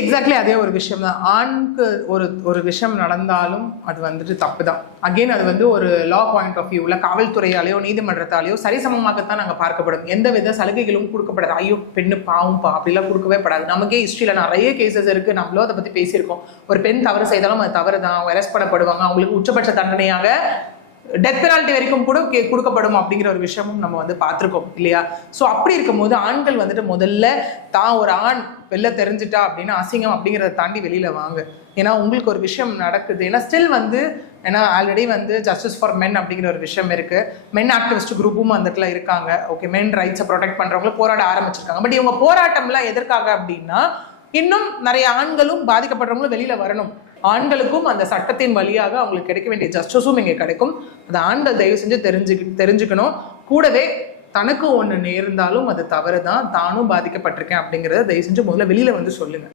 Exactly அதே ஒரு விஷயம் தான். ஆணுக்கு ஒரு விஷயம் நடந்தாலும் அது வந்துட்டு தப்பு தான். அகெயின் அது ஒரு லா பாயிண்ட் ஆஃப் வியூவில் காவல்துறையாலேயோ நீதிமன்றத்தாலேயோ சரிசமமாகத்தான் நாங்கள் பார்க்கப்படும். எந்த வித சலுகைகளும் கொடுக்கப்படாது. ஐயோ பெண்ணு பாவம்பா அப்படிலாம் கொடுக்கவே படாது. நமக்கே ஹிஸ்ட்ரியில் நிறைய கேசஸ் இருக்குது, நம்மளும் அதை பற்றி பேசியிருக்கோம். ஒரு பெண் தவறு செய்தாலும் அது தவறு தான், அரெஸ்ட் பண்ணப்படுவாங்க, அவங்களுக்கு உச்சபட்ச தண்டனையாக டெத் பெனால்ட்டி வரைக்கும் கூட கொடுக்கப்படும் அப்படிங்கிற ஒரு விஷயமும் நம்ம பார்த்துருக்கோம் இல்லையா? ஸோ அப்படி இருக்கும்போது ஆண்கள் முதல்ல தான் ஒரு ஆண் வெளில தெரிஞ்சுட்டா அப்படின்னா அசிங்கம் அப்படிங்கிறத தாண்டி வெளியில வாங்க. ஏன்னா உங்களுக்கு ஒரு விஷயம் நடக்குது. ஏன்னா ஸ்டில் ஏன்னா ஆல்ரெடி ஜஸ்டிஸ் ஃபார் மென் அப்படிங்கிற ஒரு விஷயம் இருக்கு. மென் ஆக்டிவிஸ்ட் குரூப்பும் அந்த இருக்காங்க. ஓகே, மென் ரைட்ஸை ப்ரொடெக்ட் பண்றவங்களும் போராட ஆரம்பிச்சிருக்காங்க. பட் இவங்க போராட்டம்லாம் எதற்காக அப்படின்னா இன்னும் நிறைய ஆண்களும் பாதிக்கப்படுறவங்களும் வெளியில வரணும். ஆண்களுக்கும் அந்த சட்டத்தின் வழியாக அவங்களுக்கு கிடைக்க வேண்டிய ஜஸ்டிஸும் இங்கே கிடைக்கும். அது ஆண்கள் தயவு செஞ்சு தெரிஞ்சுக்கணும். கூடவே தனக்கு ஒன்று நேர்ந்தாலும் அது தவறு தான், தானும் பாதிக்கப்பட்டிருக்கேன் அப்படிங்கிறத தயவு செஞ்சு முதல்ல வெளியில சொல்லுங்க.